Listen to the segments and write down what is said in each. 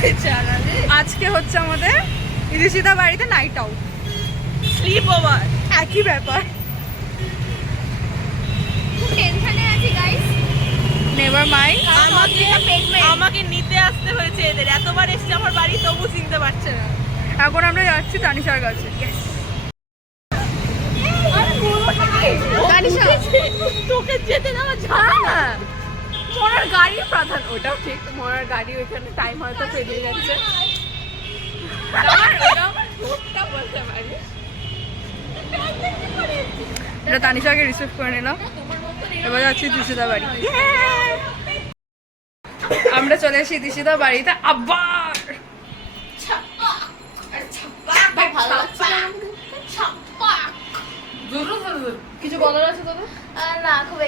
আজকে হচ্ছে আমাদের ইদিশিতা বাড়িতে নাইট আউট, স্লিপ ওভার, একই ব্যাপার। টেনশনে আছি গাইস, নেভার মাইন্ড। আমাকে নিতে আসতে হয়েছে এদের, এতবার এসছে আমার বাড়ি তবু চিনতে পারছে না। এখন আমরা যাচ্ছি তানিশার কাছে। তোকে যেতে দেওয়া যায় না, মরার গাড়ির প্রধান, ওটাও ঠিক, মরার গাড়ি ওইখানে টাইম হয়তো পেরিয়ে যাচ্ছে। এটা তানিশাকে রিসিভ করে নিলাম, এবার যাচ্ছি দিশিতা বাড়ি। আমরা চলে এসেছি দিশিতা বাড়িতে আবার। কিছু বলার আছে তোদের? না, খুব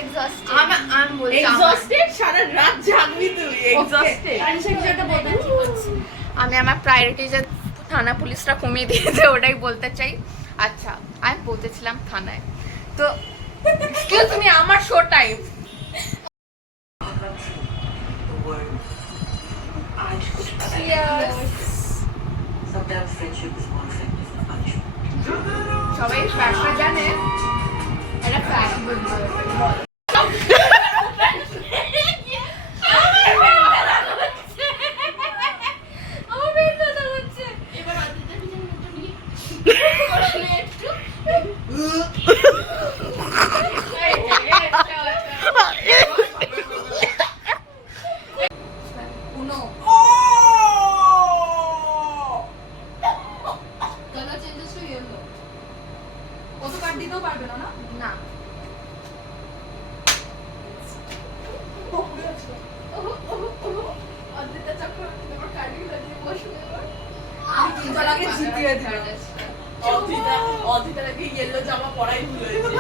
এক্সস্টেড, সারা রাত জাগবি তুই, এক্সস্টেড। আমি আমার প্রায়োরিটিজে থানা পুলিশরা কমিয়ে দিয়েছে, ওটাই বলতে চাই। আচ্ছা, আমি পৌঁছেছিলাম থানায়, তো এক্সকিউজ মি, আমার শো টাইম। সবাই ফ্যাক্টটা জানে, এটা ফ্যাক্ট বলবো। অদিতাকে ইয়েলো জামা পরাই ভুল হয়েছে।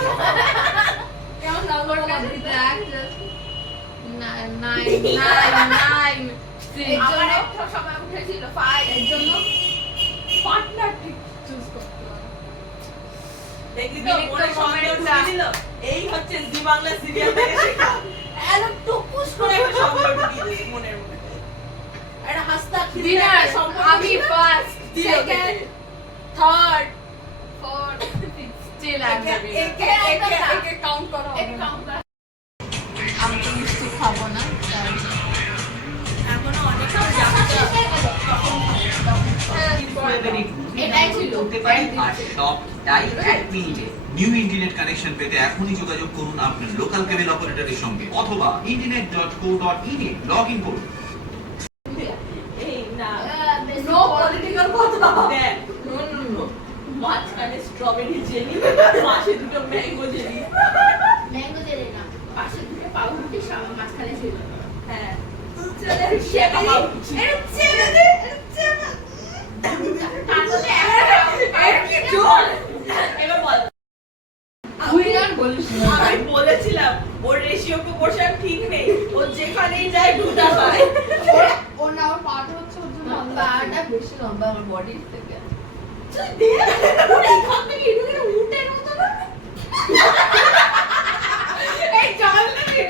কেমন নাম্বার অদিতা? আমার একটা সময় উঠেছিল 5 এর জন্য পার্টনার ঠিক চুজ করতে হবে। দেখলি তো মনে সন্দেহ ঢুকে দিল, এই হচ্ছে জি বাংলা সিরিয়াল থেকে শেখা। এত টুকুস করে সন্দেহ ঢুকিয়ে দিল মনের মধ্যে। এটা হাসতা খিদে আমি first, second, third, fourth, still একে কাউন্ট করো। আমি তো মিষ্টি খাবো না, এখনো অনেক এটাই ছিল। নিউ ইন্টারনেট কানেকশন পেতে এখনই যোগাযোগ করুন আপনার লোকাল কেবল অপারেটরের সঙ্গে অথবা internet.co.in এ লগ ইন করুন। এই না, নো পলিটিক্যাল কথা। দেখ, নো, মাঝখানে স্ট্রবেরি জেলি, পাশে দুটো ম্যাঙ্গো জেলি। ম্যাঙ্গো জেলি না, পাশে দুটো পাউরুটি মাঝখানে ছিল। হ্যাঁ, শেখা পাউরুটি। এবার বল। আমি বলেছিলাম ওর রেশিও প্রপোর্শন ঠিক নেই, ও যেখানেই যায় ঢুটা পায়। ওর না, ওর পাটা হচ্ছে ওর জন্য পাটা বেশি লম্বা আমার বডির থেকে। তুই দেখ, ওর এইখান থেকে এদিকে উঠে মতো না। এই চল নাকি?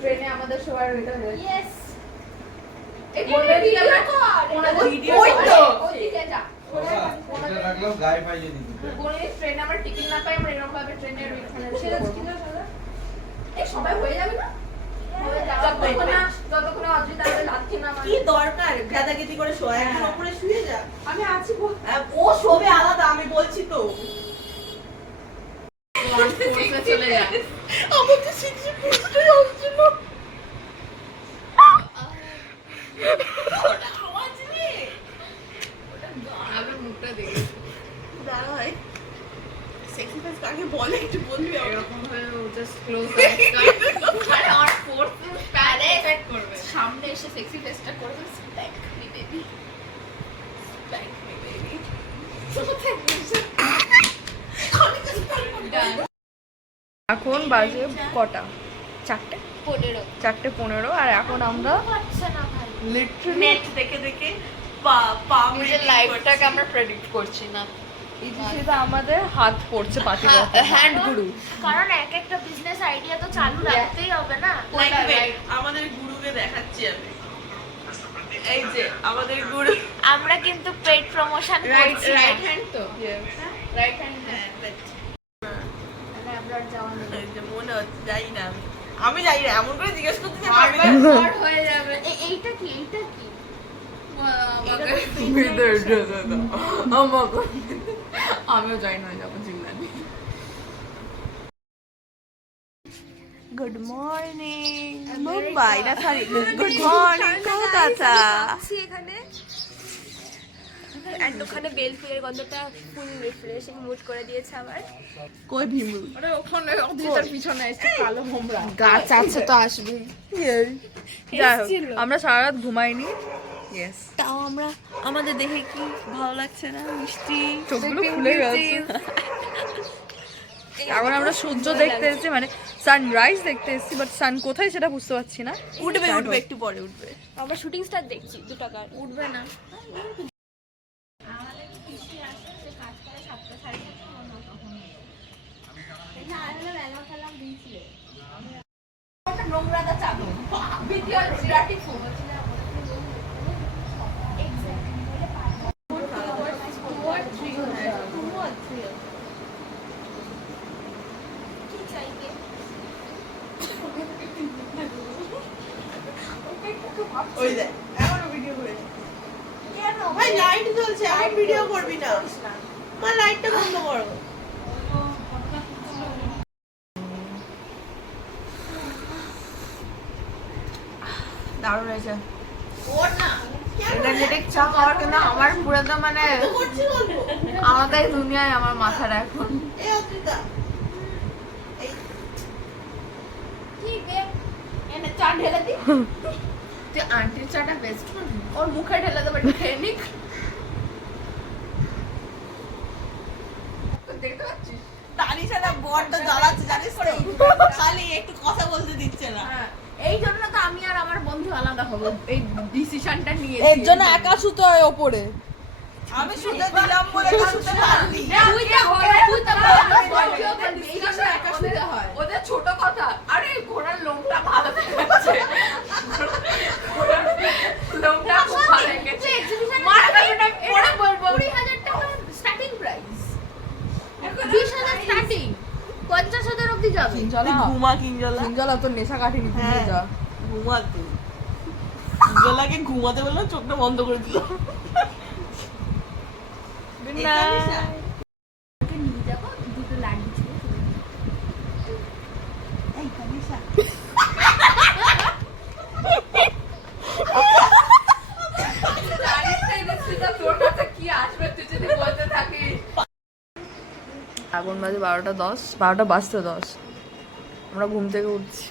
ট্রেনে আমাদের সবার এটা হয়েছে। ইয়েস, এটা ভিডিও কর, ওই তো ওইদিকে যা। এটা রাখলাম গায়ে পাইয়ে দিতে। কোন ট্রেনে আমরা টিকিট না পাই, আমরা এরকম ভাবে ট্রেনের ওইখানে এই সবাই হয়ে যাবে না? যতক্ষণ অদ্রিতা আমাদের লাথি না মারে। কি দরকার গাদাগিতি করে শোয়া, একদম উপরে শুয়ে যা। আমি আছি গো। ও শোবে আলাদা, আমি বলছি তো। চলে যা। আমাকে শিখছি বুঝতে হচ্ছিল। আওয়াজ নেই। আমি মুখটা দেখি। দাঁড়া ভাই, সেক্সি ফেস কাকে বলে একটু বলবি? এরকম ভাবে জাস্ট ক্লোজ আইস কর। আর ফোর্থ প্যারে এফেক্ট এখন বাজে কটা? 4:15 আর এখন আমরা লিটারালি নেট দেখে দেখে পা নিজের লাইফটাকে আমরা প্রেডিক্ট করছি না। এই যে সেটা আমাদের হাত পড়ছে পাতি হ্যান্ড গুরু। কারণ এক একটা বিজনেস আইডিয়া তো চালু রাখতেই হবে না। লাগবে। আমাদের গুরুকে দেখাচ্ছি আমি। এই যে আমাদের গুরু, আমরা কিন্তু পেড প্রমোশন করছি। রাইট হ্যান্ড তো রাইট হ্যান্ড। মানে আমরা আর যাওয়া নেই। এই যে মনে হচ্ছে যাই না আমি যাই না, এমন করে জিজ্ঞেস করতে বারবার হয়ে যাবে। এইটা কি? এইটা কি? আমিও যাই না, যাবো জিন্দানি। গুড মর্নিং মুম্বাই, না সরি গুড মর্নিং কলকাতা। এখানে এন্ড ওখানে বেল ফুলের গন্ধটা ফুল রিফ্রেশিং মুড করে দিয়েছে আবার। কই ভীমু? আরে ওখানে অদিতার পিছনে এসে কালো ভোমরা গাছ আছে তো আসবে। যাই হোক, আমরা সারা রাত ঘুমাইনি। ইয়েস, তাও আমরা আমাদের দেখে কি ভালো লাগছে না? মিষ্টি চোখগুলো খুলে গেছে। এখন আমরা সূর্য দেখতে এসেছি, মানে সানরাইজ দেখতে এসেছি, বাট সান কোথায় সেটা বুঝতে পারছি না। উঠবে উঠবে একটু পরে উঠবে। আমরা শুটিং স্টার দেখছি 2 টাকার। উঠবে না। ওই দেখ এখনো ভিডিও করেছে। কেন ভাই লাইট জ্বলছে, এখন ভিডিও করবি না? মা লাইটটা বন্ধ করো। দারুণ হয়েছে। এনার্জেটিক চা খাওয়ার কিন্তু আমার পুরো তো মানে আমাদের দুনিয়ায় আমার মাথার এখন। এই অদ্রিতা কি বে? এনে চা ঢেলে দি। তুই আন্টির চাটা বেস্ট, ওর মুখে ঢেলে দেবে, খেয়ে নিক। দেখতে পাচ্ছিস তানিশারা বড়টা জ্বালাচ্ছে জানিস তো, খালি একটু কথা বলতে দিচ্ছে না। এই জন্য তো আমি আর আমার বন্ধু আলাদা হবো, এই ডিসিশনটা নিয়ে। এর জন্য একা শুতে হয় ওপরে। আমি শুতে দিলাম বলে না শুতে পারলি। তুই তো একা শুতে হয়, ওদের ছোট কথা। আরে ঘোড়ার লোমটা ভালো দেখাচ্ছে, লোমটা খুব ভালো দেখাচ্ছে। মার কাটাটা পরে বলবো। 20,000 টাকা স্টার্টিং প্রাইস। 20,000 স্টার্টিং, 50,000 অবধি যাবে। কিঞ্জলা ঘুমা কিঞ্জলা, কিঞ্জলা তোর নেশা কাটেনি, ঘুমিয়ে হ্যাঁ। যা। ঘুমা তুই। কিঞ্জলাকে ঘুমাতে বললাম, চোখটা বন্ধ করে দিল। Good night. ওকে নিয়ে যাবো, দুটো লাড্ডু ছিল। এই তানিশা তোর কাছে কি আসবে তুই যদি বলতে থাকিস। এখন বাজে 12:10, 12টা বাজতে 10। আমরা ঘুম থেকে উঠছি।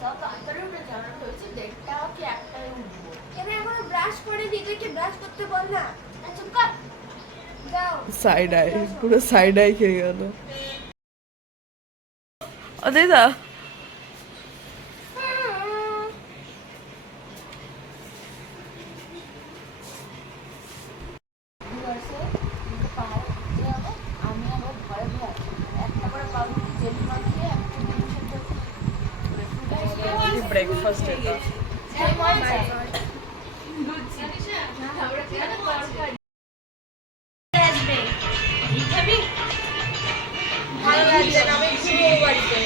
তাও তাড়াতাড়ি উঠে যাওয়া হয়েছে, 1:30 কি 1টায় উঠবো। এবার এখনো ব্রাশ করে নিজেকে ব্রাশ করতে বল না। চুপ কর। যাও। সাইড আই, পুরো সাইড আই খেয়ে গেল। অদিতা আমি আবার ঘরে ঘরে একটা করে পাউরুটি জেলি মাখিয়ে একটা ডিমের ব্রেকফাস্ট এটা। ভালো লাগছে না, আমি ঘুমবো বাড়িতে।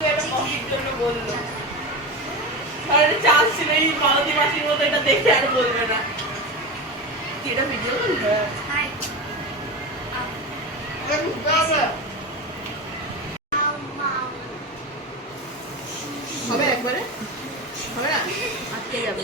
এটা কফির জন্য বললো। আরে চান্স ছিল এই মালতী মাসির মতো এটা দেখে আর বলবে না। কি এটা ভিডিও করবে? হবে একবারে? হবে না? আটকে যাবে।